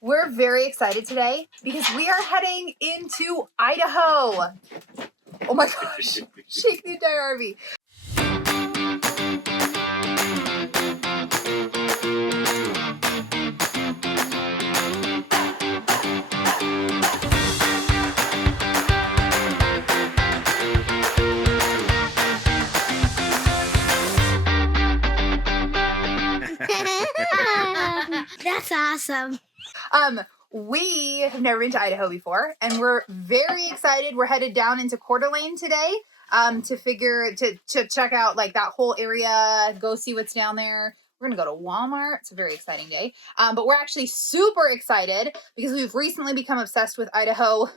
We're very excited today because we are heading into Idaho. Oh my gosh, shake the entire RV. That's awesome. We have never been to Idaho before, and we're very excited. We're headed down into Coeur d'Alene today to check out like that whole area, go see what's down there. We're gonna go to Walmart. It's a very exciting day. But we're actually super excited because we've recently become obsessed with Idaho.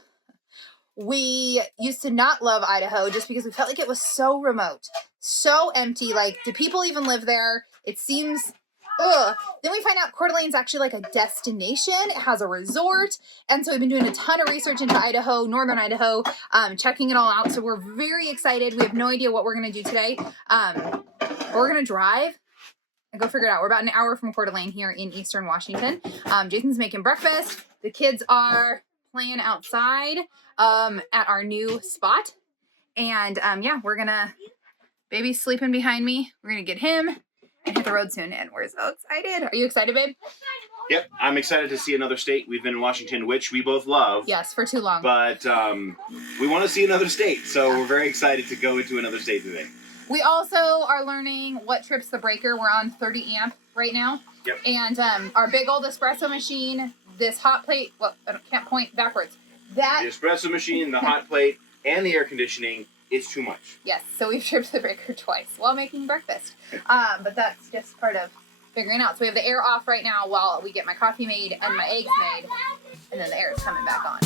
We used to not love Idaho just because we felt like it was so remote, so empty. Like, do people even live there? It seems ugh. Then we find out Coeur d'Alene's actually like a destination. It has a resort. And so we've been doing a ton of research into Idaho, northern Idaho, checking it all out. So we're very excited. We have no idea what we're going to do today. We're going to drive and go figure it out. We're about an hour from Coeur d'Alene here in eastern Washington. Jason's making breakfast. The kids are playing outside at our new spot. And yeah, we're going to, baby's sleeping behind me. We're going to get him and hit the road soon, and we're so excited. Are you excited, babe? Yep, I'm excited to see another state. We've been in Washington, which we both love. Yes, for too long. But we want to see another state, so we're very excited to go into another state today. We also are learning what trips the breaker. We're on 30 amp right now. Yep. And our big old espresso machine, this hot plate, well, I can't point backwards. The espresso machine, the hot plate, and the air conditioning, it's too much. Yes, so we've tripped the breaker twice while making breakfast. But that's just part of figuring out. So we have the air off right now while we get my coffee made and my eggs made, and then the air is coming back on.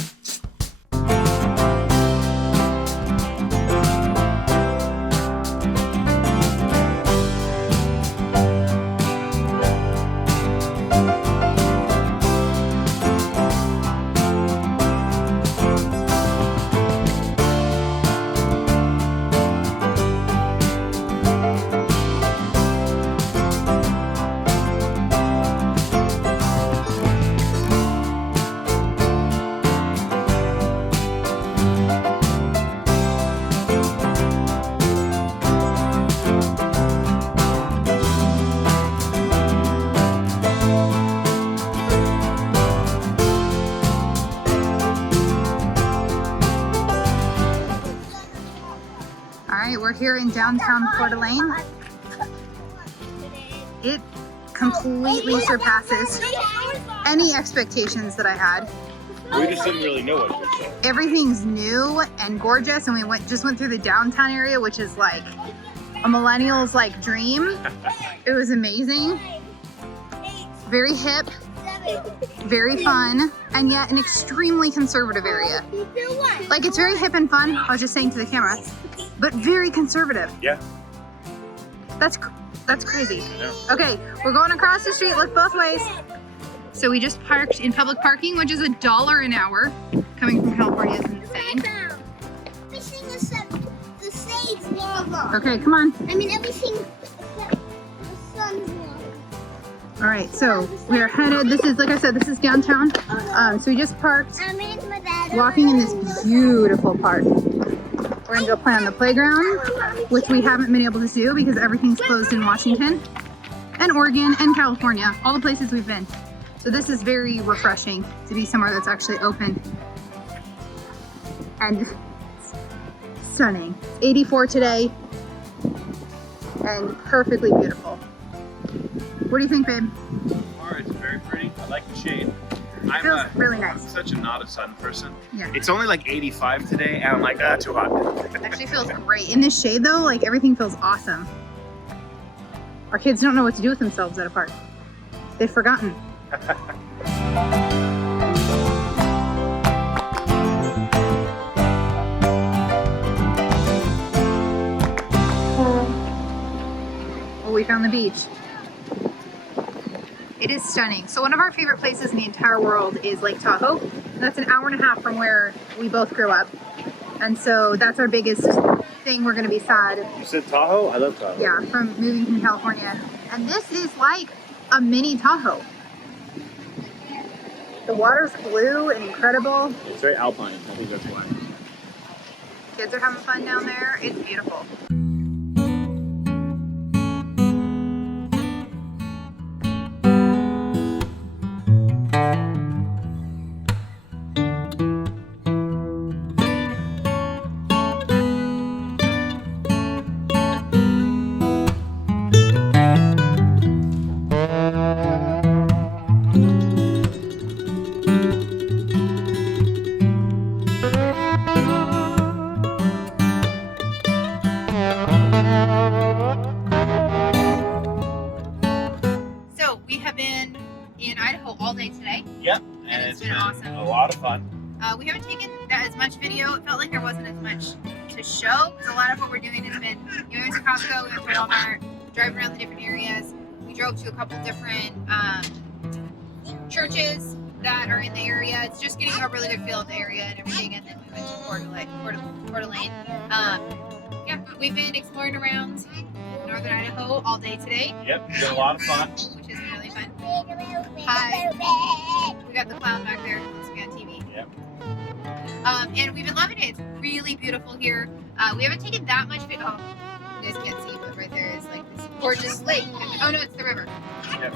We're here in downtown Coeur d'Alene. It completely surpasses any expectations that I had. We just didn't really know what to expect. Everything's new and gorgeous, and we just went through the downtown area, which is like a millennial's like dream. It was amazing. Very hip, very fun, and yet an extremely conservative area. Like, it's very hip and fun, I was just saying to the camera, but very conservative. Yeah. That's crazy. Okay, we're going across the street, look both ways. So we just parked in public parking, which is $1 an hour. Coming from California is insane. Everything except the stage lava. Okay, come on. I mean everything except the sun's lava. All right, so we are headed, this is, like I said, this is downtown. So we just parked, walking in this beautiful park. We're gonna go play on the playground, which we haven't been able to do because everything's closed in Washington and Oregon and California, all the places we've been. So this is very refreshing to be somewhere that's actually open. And stunning. 84 today and perfectly beautiful. What do you think, babe? It's very pretty. I like the shade. It feels really nice. I'm such a not a sun person. Yeah. It's only like 85 today, and I'm like, too hot. It actually feels great. In this shade though, like everything feels awesome. Our kids don't know what to do with themselves at a park. They've forgotten. Well, we found the beach. It is stunning. So one of our favorite places in the entire world is Lake Tahoe. That's an hour and a half from where we both grew up. And so that's our biggest thing we're gonna be sad. You said Tahoe? I love Tahoe. Yeah, from moving from California. And this is like a mini Tahoe. The water's blue and incredible. It's very alpine. I think that's why. Kids are having fun down there. It's beautiful. So we have been in Idaho all day today. Yep, And it's been awesome. A lot of fun. We haven't taken that as much video. It felt like there wasn't as much to show because a lot of what we're doing has been, we went to Costco, we went to Walmart, driving around the different areas. We drove to a couple different churches that are in the area. It's just getting a really good feel of the area and everything. And then we went to Coeur d'Alene. Yeah, we've been exploring around northern Idaho all day today. Yep, it's been a lot of fun. Which has been really fun. Hi. We got the clown back there looking on TV. Yep. And we've been loving it. It's really beautiful here. We haven't taken that much video. Oh, you guys can't see, but right there is like this gorgeous lake. Oh no, it's the river. Yep.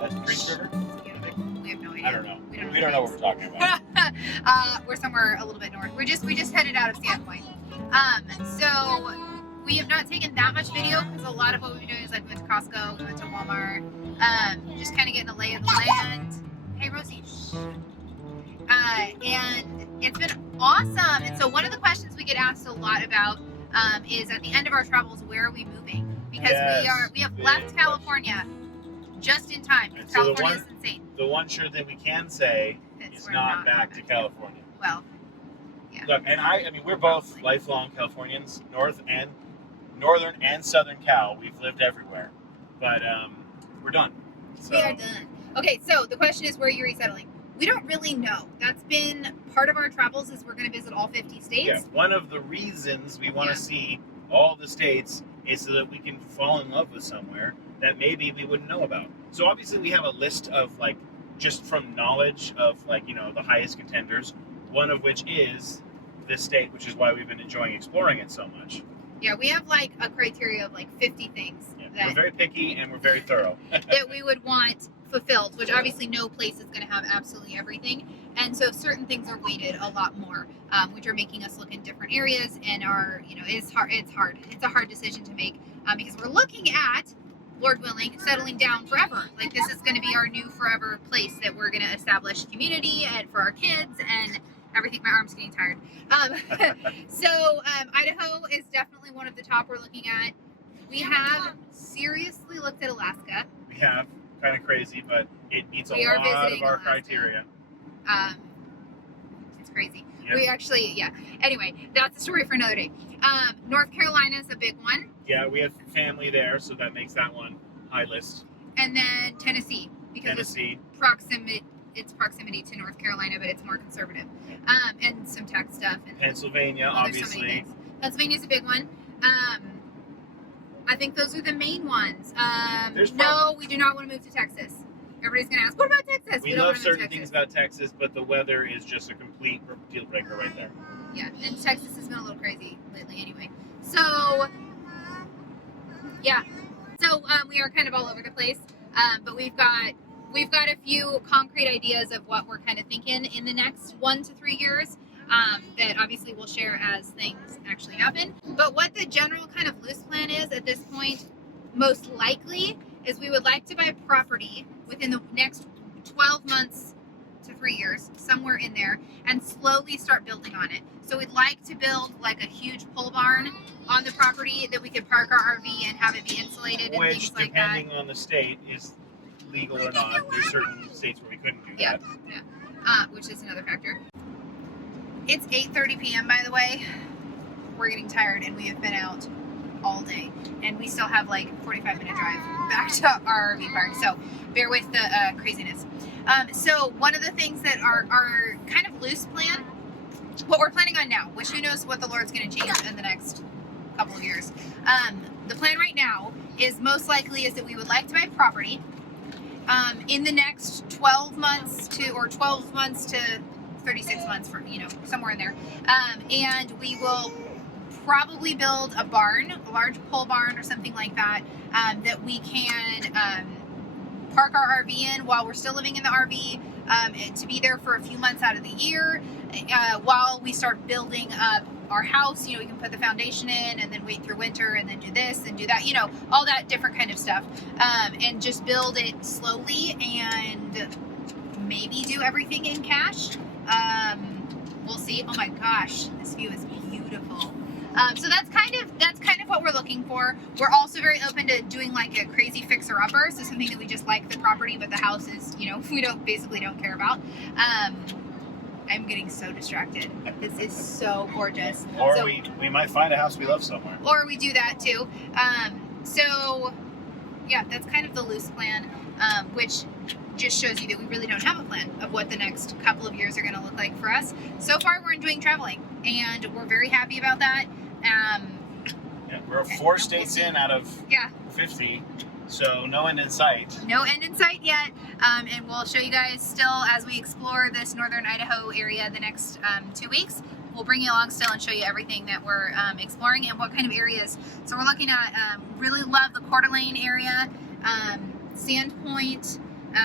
That's Priest River? We have no idea. I don't know. We don't know what we're talking about. We're somewhere a little bit north. We just headed out of Sandpoint. So we have not taken that much video because a lot of what we've been doing is like we went to Costco, we went to Walmart, just kind of getting a lay of the land. Hey Rosie. And it's been awesome. And so one of the questions we get asked a lot about is at the end of our travels, where are we moving? Because we have left California just in time. And so California is insane. The one sure thing we can say is We're not back to California. Well, yeah. Look, and I mean, we're both lifelong Californians, northern and southern Cal. We've lived everywhere, but we're done. So. We are done. Okay, so the question is, where are you resettling? We don't really know. That's been part of our travels is we're going to visit all 50 states. Yeah, one of the reasons we want to see all the states is so that we can fall in love with somewhere that maybe we wouldn't know about. So obviously we have a list of like, just from knowledge of like, you know, the highest contenders, one of which is this state, which is why we've been enjoying exploring it so much. Yeah, we have like a criteria of like 50 things We're very picky and we're very thorough. that we would want fulfilled, which obviously no place is going to have absolutely everything. And so certain things are weighted a lot more, which are making us look in different areas and are, you know, it's hard. It's a hard decision to make because we're looking at, Lord willing, settling down forever. Like this is going to be our new forever place that we're going to establish community and for our kids and everything. My arm's getting tired. So Idaho is definitely one of the top we're looking at. We have seriously looked at Alaska. We have, kind of crazy, but it meets a We are lot of visiting our Alaska. criteria. It's crazy. Yep. We actually, yeah. Anyway, that's a story for another day. North Carolina is a big one. Yeah, we have family there, so that makes that one high list. And then Tennessee, because Tennessee. it's proximity to North Carolina, but it's more conservative. And some tech stuff. And Pennsylvania, well, there's so many obviously. things. Pennsylvania's a big one. I think those are the main ones. No, we do not want to move to Texas. Everybody's going to ask, what about Texas? We don't love want to move certain to Texas. things about Texas, but the weather is just a complete deal breaker right there. Yeah, and Texas has been a little crazy lately anyway. So, yeah. So, we are kind of all over the place. But we've got a few concrete ideas of what we're kind of thinking in the next 1 to 3 years that obviously we'll share as things actually happen. But what the general kind of loose plan is at this point, most likely, is we would like to buy property within the next 12 months to 3 years, somewhere in there, and slowly start building on it. So we'd like to build like a huge pole barn on the property that we could park our RV and have it be insulated and Which, things like that. depending on the state, is legal or not. There's certain states where we couldn't do that. Which is another factor. It's 8:30 p.m. by the way. We're getting tired and we have been out all day, and we still have like 45-minute drive back to our RV park. So bear with the craziness. So one of the things that are kind of loose plan, what we're planning on now, which who knows what the Lord's going to change in the next couple of years. The plan right now is most likely is that we would like to buy property in the next 12 months to or 12 months to 36 months, for somewhere in there. And we will probably build a barn, a large pole barn or something like that, that we can park our RV in while we're still living in the RV, and to be there for a few months out of the year, while we start building up our house. We can put the foundation in and then wait through winter and then do this and do that, all that different kind of stuff, and just build it slowly and maybe do everything in cash. We'll see. Oh my gosh, this view is beautiful. So that's kind of what we're looking for. We're also very open to doing like a crazy fixer-upper, so something that we just like the property, but the house is, we basically don't care about. I'm getting so distracted. This is so gorgeous. Or so, we might find a house we love somewhere. Or we do that too. So yeah, that's kind of the loose plan, which just shows you that we really don't have a plan of what the next couple of years are going to look like for us. So far, we're enjoying traveling, and we're very happy about that. Yeah, we're 4 states in out of 50, so no end in sight. No end in sight yet, and we'll show you guys still as we explore this northern Idaho area the next 2 weeks. We'll bring you along still and show you everything that we're exploring and what kind of areas. So we're looking at, really love the Coeur d'Alene area, Sandpoint.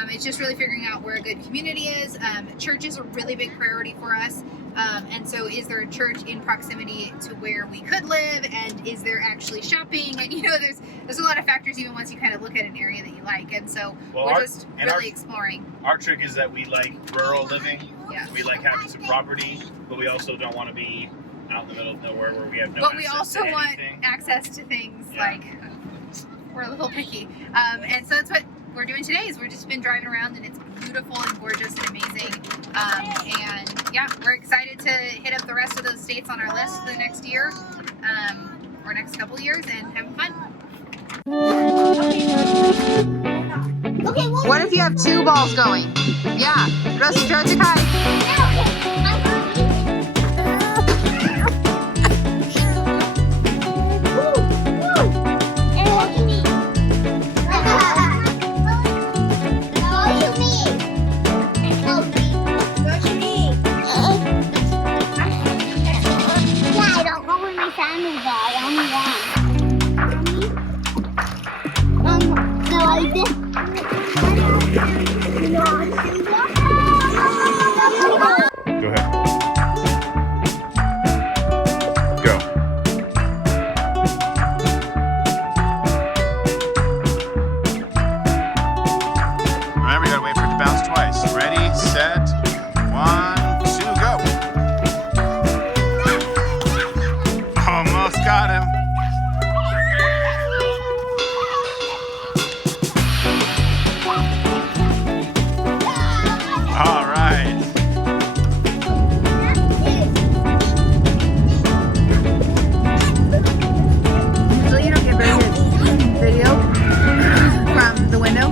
It's just really figuring out where a good community is. Church is a really big priority for us. And so is there a church in proximity to where we could live, and is there actually shopping? And there's a lot of factors even once you kind of look at an area that you like. And so we're just really exploring. Our trick is that we like rural living. Yeah. We like having some property, but we also don't want to be out in the middle of nowhere where we have no access to anything. But we also want access to things like, we're a little picky. And so that's what we're doing today. Is we're just been driving around, and it's beautiful and gorgeous and amazing. And yeah, we're excited to hit up the rest of those states on our list the next year, or next couple of years, and having fun. Okay, What if you have 2 balls going? Yeah, Rosie, throw it to Kai. Go ahead. Go. Remember, you gotta wait for it to bounce twice. Ready, set, 1, 2, go. Almost got him. All right. Usually you don't get very good video from the window,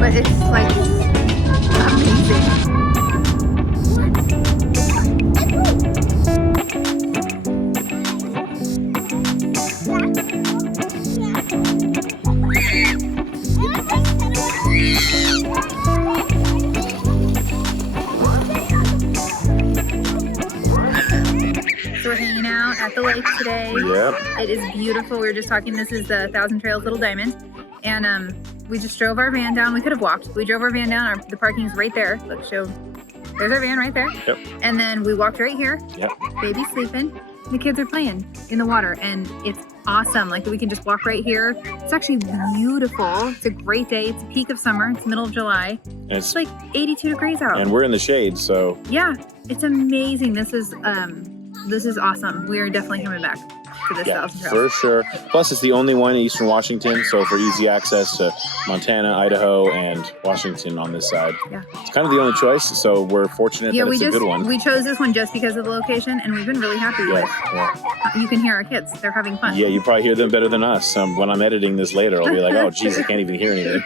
but it's like amazing. So we're hanging out at the lake today. Yep. It is beautiful. We were just talking, this is the Thousand Trails Little Diamond. And we just drove our van down. We could have walked. We drove our van down. The parking's right there. Let's show. There's our van right there. Yep. And then we walked right here. Yep. Baby's sleeping. The kids are playing in the water, and it's awesome. Like, we can just walk right here. It's actually beautiful. It's a great day. It's a peak of summer. It's middle of July. And It's like 82 degrees out. and we're in the shade, so Yeah, it's amazing. This is awesome. We are definitely coming back to this yeah, Thousand Trails. for sure. Plus, it's the only one in Eastern Washington, so for easy access to Montana, Idaho, and Washington on this side. Yeah. It's kind of the only choice, so we're fortunate Yeah, that we it's a good one. we chose this one just because of the location, and we've been really happy with. Yeah. You can hear our kids; they're having fun. Yeah, you probably hear them better than us. When I'm editing this later, I'll be like, oh, geez, I can't even hear anything.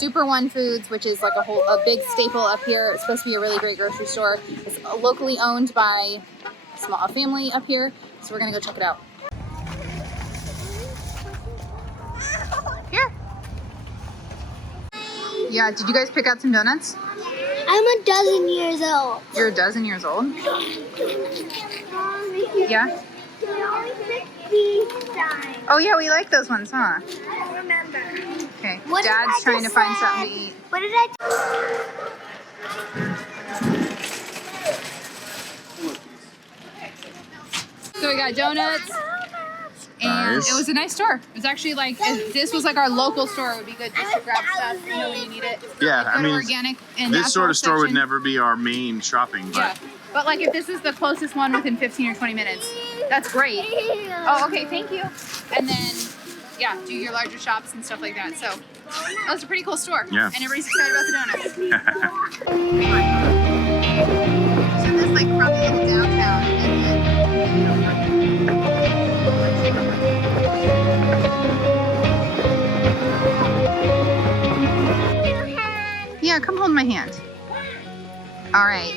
Super One Foods, which is like a big staple up here. It's supposed to be a really great grocery store. It's locally owned by a family up here, so we're gonna go check it out. Here. Yeah, did you guys pick out some donuts? I'm a dozen years old. You're a dozen years old? Yeah? Oh yeah, we like those ones, huh? I remember. Okay, What did I Dad's trying to just find say? something to eat. What did I So we got donuts, and Nice. it was a nice store. It was actually like, if this was like our local store, it would be good just to grab stuff, you know, when you need it. Yeah, Like, I go to mean, organic and this sort natural of store would section. never be our main shopping, but Yeah, but like if this is the closest one within 15 or 20 minutes, that's great. Oh, okay, thank you. And then, yeah, do your larger shops and stuff like that. So that was a pretty cool store. Yeah. And everybody's excited about the donuts. So this like crummy little downtown, and yeah, come hold my hand. All right.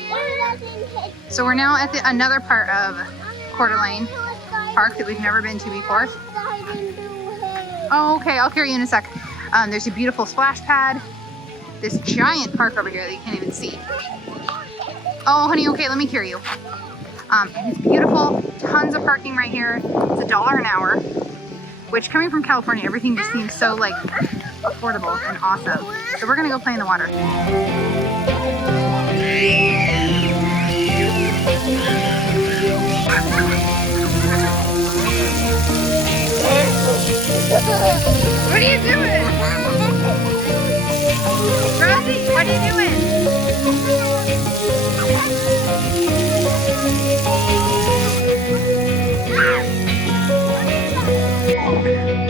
So we're now at another part of Coeur d'Alene Park that we've never been to before. Oh, okay, I'll carry you in a sec. There's a beautiful splash pad. This giant park over here that you can't even see. Oh, honey, okay, let me carry you. It's beautiful, tons of parking right here. It's $1 an hour, which coming from California, everything just seems so like affordable and awesome. So we're gonna go play in the water. What are you doing? Rosie, what are you doing?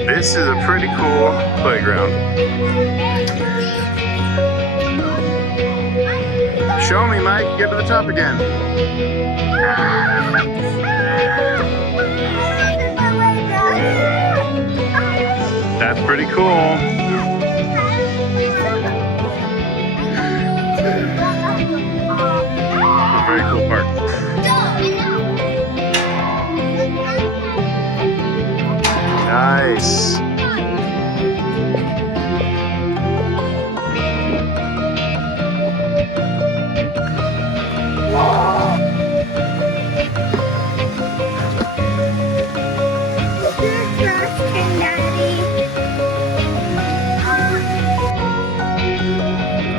this is a pretty cool playground. Show me, Mike. Get to the top again. That's pretty cool. A very cool park. Nice.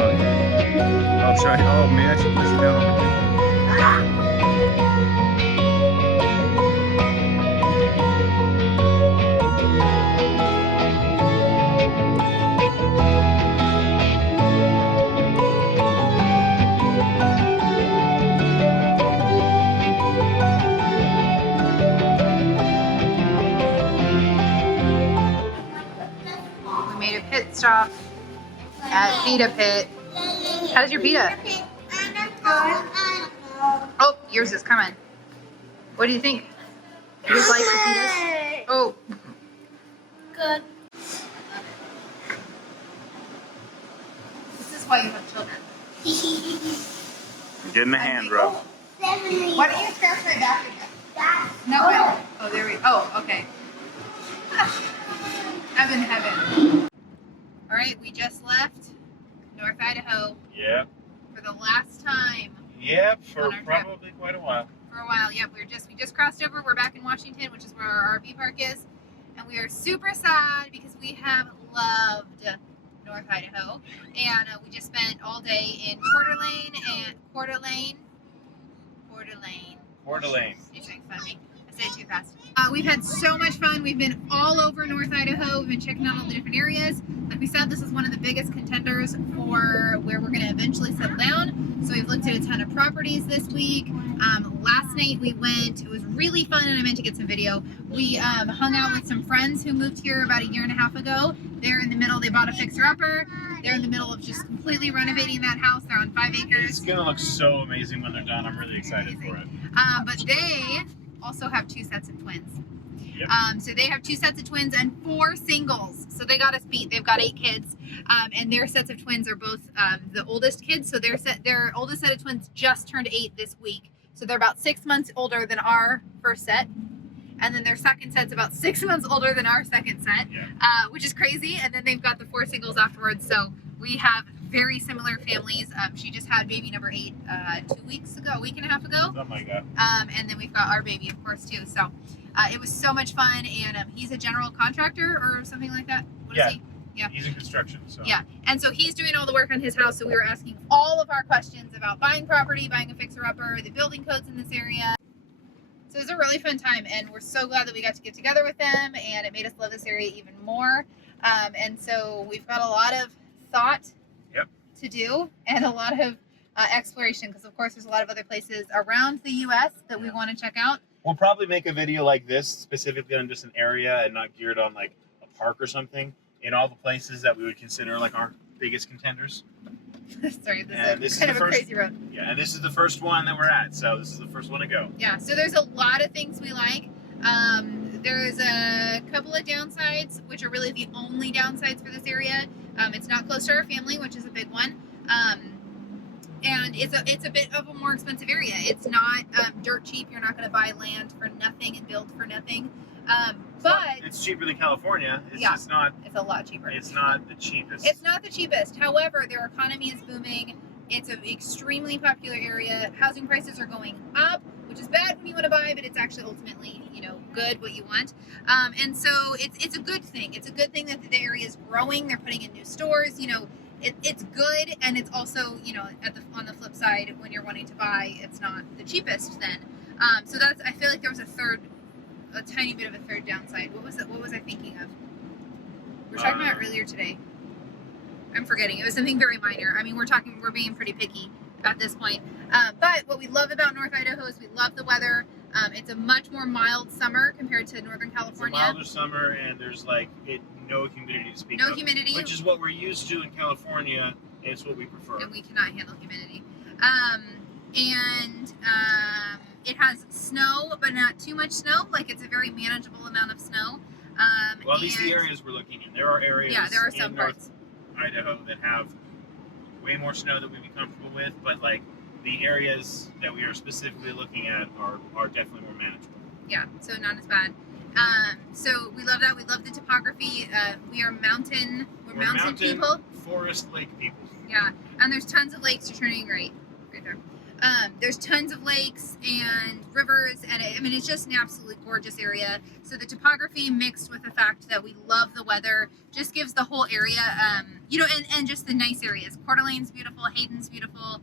I'll try. Oh man, I should push it down. We made a pit stop at Pita Pit. How's your pita? Oh, yours is coming. What do you think? You guys like the pitas? Oh, Good. this is why you have children. Get in the hand rub. Why don't you scratch my back again? No, wait. Oh, there we. Oh, okay. I'm in heaven. All right, we just left North Idaho Yep. for the last time Yep, for On our trip. probably quite a while. for a while. Yep, we just crossed over. We're back in Washington, which is where our RV park is, and we are super sad because we have loved North Idaho, and we just spent all day in Coeur d'Alene. Coeur d'Alene. It's making fun of me. I say it too fast. We've had so much fun. We've been all over North Idaho. We've been checking out all the different areas. Like we said, this is one of the biggest contenders for where we're going to eventually settle down. So we've looked at a ton of properties this week. Last night we went, it was really fun, and I meant to get some video. We hung out with some friends who moved here about 1.5 years ago. They're in the middle, they bought a fixer-upper. They're in the middle of just completely renovating that house. They're on 5 acres. It's gonna look so amazing when they're done. I'm really excited for it. But they also have 2 sets of twins. Yep. So they have 2 sets of twins and 4 singles. So they got us beat. They've got 8 kids, and their sets of twins are both the oldest kids. So their oldest set of twins just turned 8 this week. So they're about 6 months older than our first set. And then their second set's about 6 months older than our second set, which is crazy. And then they've got the 4 singles afterwards. So we have very similar families. She just had baby number 8 2 weeks ago, a week and a half ago. Oh my God. And then we've got our baby, of course, too. So it was so much fun. And he's a general contractor or something like that. What is he? Yeah. He's in construction. So. Yeah. And so he's doing all the work on his house. So we were asking all of our questions about buying property, buying a fixer-upper, the building codes in this area. So it was a really fun time, and we're so glad that we got to get together with them, and it made us love this area even more. And so we've got a lot of thought to do and a lot of exploration, because of course there's a lot of other places around the U.S. that we want to check out. We'll probably make a video like this specifically on just an area and not geared on like a park or something, in all the places that we would consider like our biggest contenders. Sorry, this is kind of a crazy road. Yeah, and this is the first one that we're at, so this is the first one to go. Yeah, so there's a lot of things we like. There's a couple of downsides, which are really the only downsides for this area. It's not close to our family, which is a big one. And it's a bit of a more expensive area. It's not dirt cheap. You're not going to buy land for nothing and build for nothing. But it's cheaper than California. It's just not. It's a lot cheaper. It's not the cheapest. It's not the cheapest. However, their economy is booming. It's an extremely popular area. Housing prices are going up, which is bad when you want to buy, but it's actually ultimately, good what you want. And so it's a good thing. It's a good thing that the area is growing. They're putting in new stores. It's good, and it's also, on the flip side, when you're wanting to buy, it's not the cheapest then. So that's, I feel like there was a tiny bit of a third downside. What was I thinking of? We were talking about it earlier today. I'm forgetting. It was something very minor. I mean, we're being pretty picky at this point. But what we love about North Idaho is we love the weather. It's a much more mild summer compared to Northern California. It's a milder summer, and there's no humidity to speak of. No humidity. Which is what we're used to in California, and it's what we prefer. And we cannot handle humidity. It has snow, but not too much snow. Like, it's a very manageable amount of snow. Well, at least the areas we're looking in. There are areas there are some in parts. North Idaho that have way more snow than we'd be comfortable with, but the areas that we are specifically looking at are definitely more manageable. Yeah, so not as bad. So we love that. We love the topography. We are mountain. We're mountain people. Forest lake people. Yeah, and there's tons of lakes. You're turning right there. There's tons of lakes and rivers, and it's just an absolutely gorgeous area. So the topography mixed with the fact that we love the weather just gives the whole area, and just the nice areas. Coeur d'Alene's beautiful, Hayden's beautiful.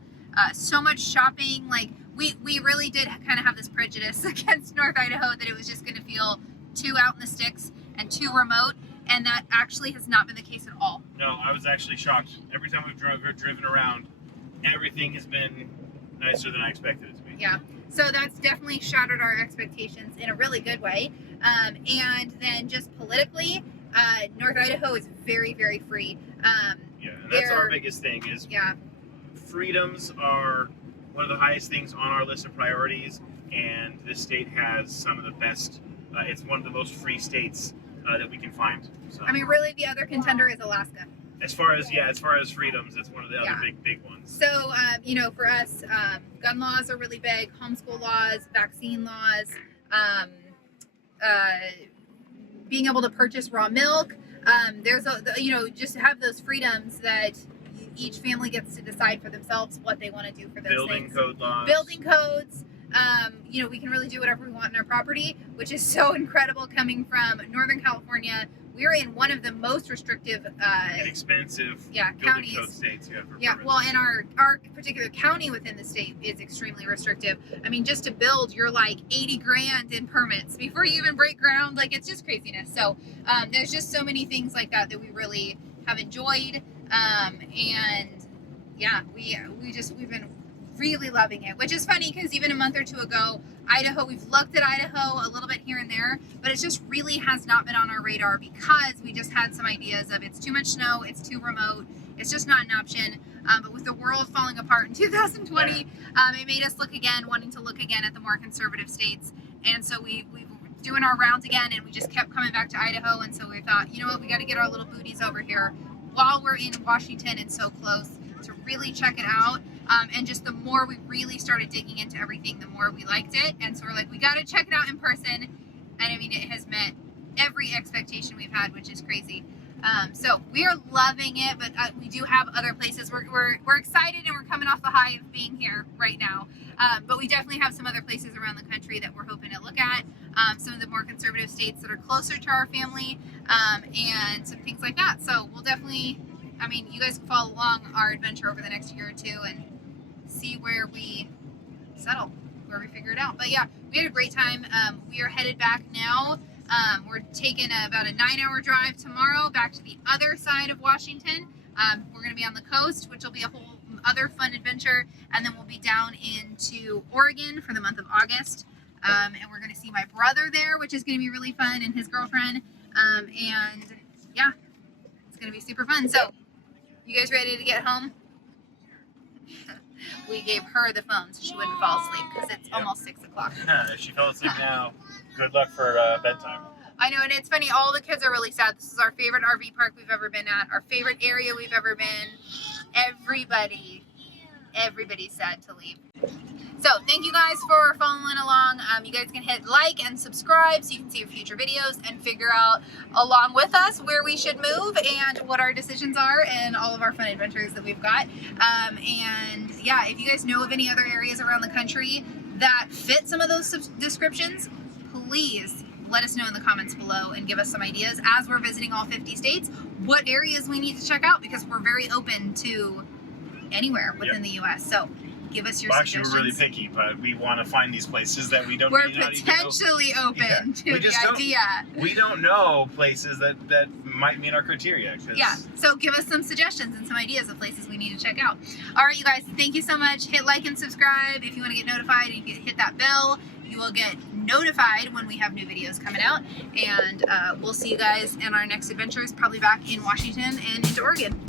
So much shopping. Like, we really did kind of have this prejudice against North Idaho that it was just going to feel too out in the sticks and too remote, and that actually has not been the case at all. No, I was actually shocked. Every time we've driven around, everything has been nicer than I expected it to be. Yeah, so that's definitely shattered our expectations in a really good way. And then just politically, North Idaho is very, very free. And that's our biggest thing is freedoms are one of the highest things on our list of priorities, and this state has some of the best. It's one of the most free states that we can find. So, really, the other contender is Alaska. As far as freedoms, that's one of the other big ones. So, for us, gun laws are really big, homeschool laws, vaccine laws, being able to purchase raw milk. There's just have those freedoms that each family gets to decide for themselves what they want to do for those Building things. code laws. Building codes. We can really do whatever we want in our property, which is so incredible coming from Northern California. We're in one of the most restrictive and expensive building counties. Code states. And our particular county within the state is extremely restrictive. Just to build, you're like $80,000 in permits before you even break ground. Like, it's just craziness. So there's just so many things like that we really have enjoyed. We've been really loving it, which is funny because even a month or two ago, Idaho, we've looked at Idaho a little bit here and there, but it just really has not been on our radar because we just had some ideas of it's too much snow, it's too remote, it's just not an option. But with the world falling apart in 2020, it made us wanting to look again at the more conservative states. And so we doing our rounds again, and we just kept coming back to Idaho, and so we thought, you know what, we got to get our little booties over here while we're in Washington and so close to really check it out. And just the more we really started digging into everything, the more we liked it, and so we're like, we got to check it out in person. And I mean, it has met every expectation we've had, which is crazy. So we are loving it, but we do have other places. We're excited, and we're coming off the high of being here right now. But we definitely have some other places around the country that we're hoping to look at. Some of the more conservative states that are closer to our family, and some things like that. So we'll definitely, I mean, you guys can follow along our adventure over the next year or two and see where we settle, where we figure it out. But yeah, we had a great time. We are headed back now. We're taking about a 9-hour drive tomorrow back to the other side of Washington. We're going to be on the coast, which will be a whole other fun adventure, and then we'll be down into Oregon for the month of August, and we're going to see my brother there, which is going to be really fun, and his girlfriend, and yeah, it's going to be super fun. So you guys ready to get home? We gave her the phone so she wouldn't fall asleep because it's almost 6 o'clock. If she fell asleep now, good luck for bedtime. I know, and it's funny, all the kids are really sad. This is our favorite RV park we've ever been at, our favorite area we've ever been. Everybody's sad to leave. So thank you guys for following along. You guys can hit like and subscribe so you can see our future videos and figure out along with us where we should move and what our decisions are and all of our fun adventures that we've got. And yeah, if you guys know of any other areas around the country that fit some of those descriptions, please let us know in the comments below and give us some ideas as we're visiting all 50 states, what areas we need to check out, because we're very open to anywhere within the U.S. So give us your suggestions. Actually, we're really picky, but we want to find these places that we don't. We're potentially open to the idea. We don't know places that might meet our criteria. Yeah, so give us some suggestions and some ideas of places we need to check out. All right, you guys, thank you so much. Hit like and subscribe if you want to get notified, and hit that bell. You will get notified when we have new videos coming out, and we'll see you guys in our next adventures, probably back in Washington and into Oregon.